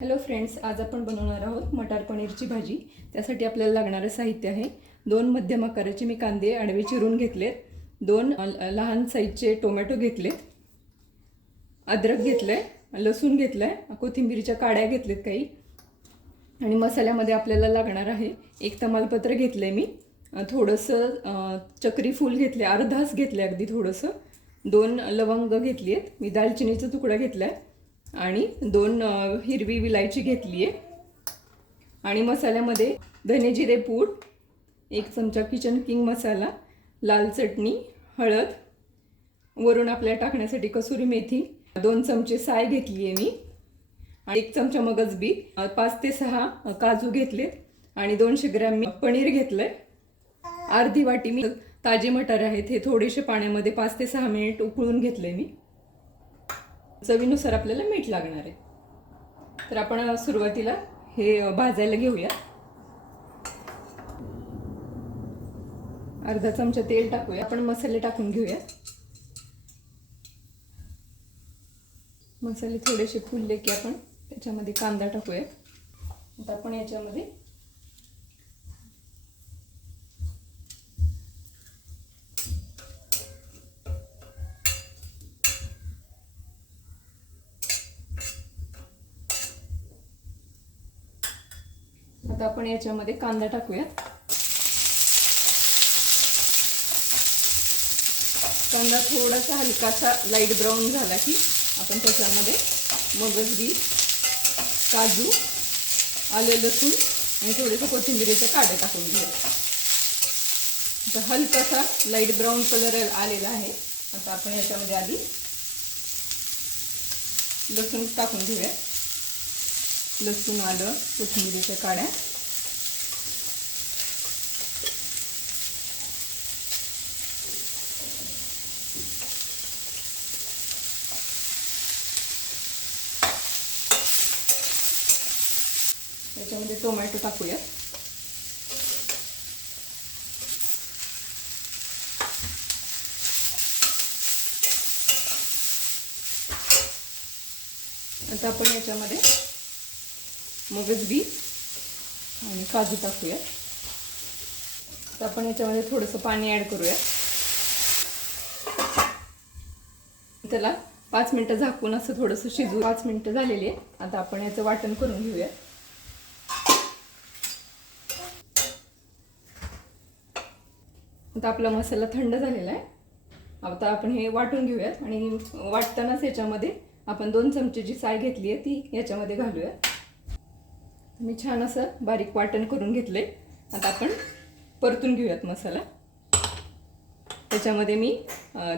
Hello friends आज आपण बनवणार आहोत मटार पनीरची भाजी. त्यासाठी आपल्याला लागणारं साहित्य आहे. दोन मध्यम आकाराचे मी कांदे आडवे चिरून घेतलेत. दोन लहान साईजचे टोमॅटो घेतलेत. अद्रक घेतलं आहे लसूण घेतलं आहे कोथिंबीरच्या काड्या घेतलेत काही. आणि मसाल्यामध्ये आपल्याला लागणार आहे एक तमालपत्र घेतलं आहे मी. थोडंसं चक्री फूल घेतले अर्धाच घेतले अगदी थोडंसं. दोन लवंग घेतली आहेत मी दालचिनीचा तुकडा घेतला आहे आणि दोन हिरवी विलायची घेतली आहे आणि मसाल्यामध्ये धने जिरे पूड एक चमचा किचन किंग मसाला लाल चटणी हळद वरून आपल्या टाकण्यासाठी कसुरी मेथी दोन चमचे साय घेतली आहे मी आणि एक चमचा मगज बी पाच ते सहा काजू घेतलेत आणि दोनशे ग्रॅम मी पनीर घेतलंय. अर्धी वाटी मी ताजे मटार आहेत हे थोडेसे पाण्यामध्ये पाच ते सहा मिनिट उकळून घेतले मी. चवीनुसार आपल्याला मीठ लागणार आहे. तर आपण सुरुवातीला हे भाजायला घेऊया. अर्धा चमचा तेल टाकूया. आपण मसाले टाकून घेऊया. मसाले थोडेसे फुलले की आपण त्याच्यामध्ये कांदा टाकूया. आता आपण याच्यामध्ये आता आपण याच्यामध्ये कांदा टाकूया कांदा थोडासा हलकासा लाइट ब्राऊन झाला की आपण त्याच्यामध्ये मगज बी काजू आलं लसूण आणि थोडेसे कोथिंबिरीचे काढे टाकून घेऊया. आता हलकासा लाइट ब्राऊन कलर आलेला आहे. आता आपण याच्यामध्ये आधी लसूण टाकून घेऊया. लसूण आलं कोथिंबिरीच्या काड्या. त्याच्यामध्ये टोमॅटो टाकूया. आता आपण याच्यामध्ये मगज बी आणि काजू टाकूया तर आपण याच्यामध्ये थोडंसं पाणी ॲड करूया त्याला पाच मिनटं झाकून असं थोडंसं शिजू पाच मिनटं झालेली आहे आता आपण याचं वाटण करून घेऊया आता आपला मसाला थंड झालेला आहे. आता आपण हे वाटून घेऊयात आणि वाटतानाच याच्यामध्ये आपण दोन चमचे जी साय घेतली आहे ती याच्यामध्ये घालूया मी छान असं बारीक वाटण करून घेतले आता आपण परतून घेऊयात मसाला. त्याच्यामध्ये मी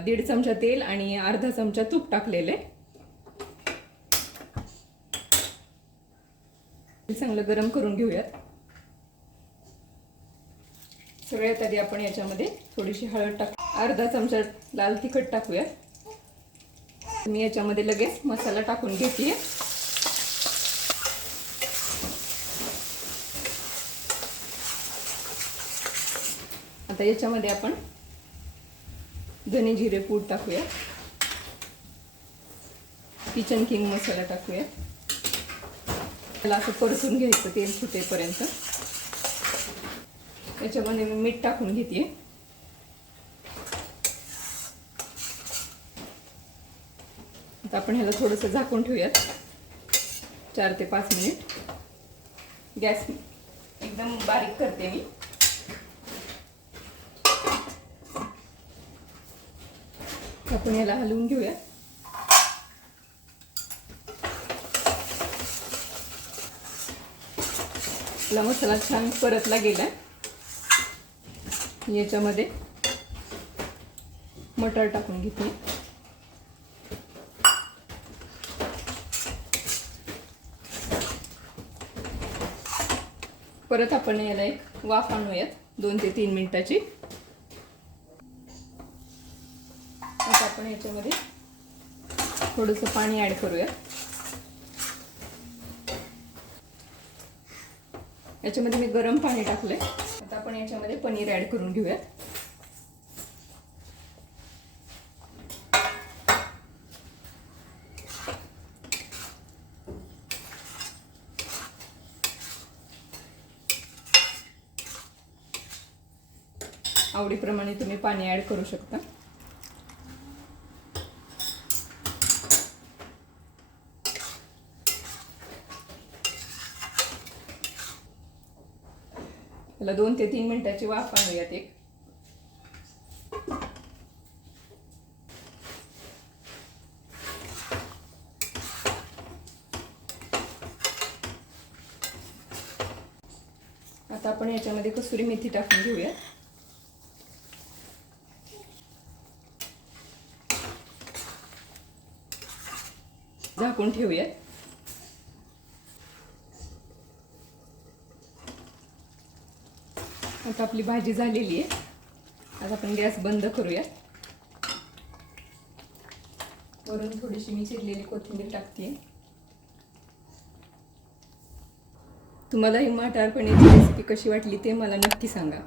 दीड चमचा तेल आणि अर्धा चमचा तूप टाकलेलं आहे. चांगलं गरम करून घेऊयात. सगळ्यात आधी आपण याच्यामध्ये थोडीशी हळद टाक अर्धा चमचा लाल तिखट टाकूया मी याच्यामध्ये लगेच मसाला टाकून घेते आता याच्यामध्ये आपण धने जिरे पूड टाकूया. किचन किंग मसाला टाकूया. त्याला असं परतून घ्यायचं तेल सुटेपर्यंत. याच्यामध्ये मी मीठ टाकून घेते. आता आपण ह्याला थोडंसं झाकून ठेवूयात. चार ते पाच मिनिट. गॅस एकदम बारीक करते मी. आपण याला हलवून घेऊया. आपला मसाला छान परतला गेला याच्यामध्ये मटर टाकून घेते. परत आपण याला एक वाफ आणूयात दोन ते तीन मिनिटाची. आता आपण याच्यामध्ये थोडंसं पाणी ॲड करूया. याच्यामध्ये मी गरम पाणी टाकलं आहे आता आपण याच्यामध्ये पनीर ॲड करून घेऊयात. आवडीप्रमाणे तुम्ही पाणी ॲड करू शकता. त्याला दोन ते तीन मिनिटाची वाफ आणूयात एक. आता आपण याच्यामध्ये कसुरी मेथी टाकून घेऊया झाकून ठेवूयात. आता आपली भाजी झालेली आहे. आता आपण गॅस बंद करूया. वरून थोडीशी मी चिरलेली कोथिंबीर टाकते. तुम्हाला ही मटार पनीरची रेसिपी कशी वाटली ते मला नक्की सांगा.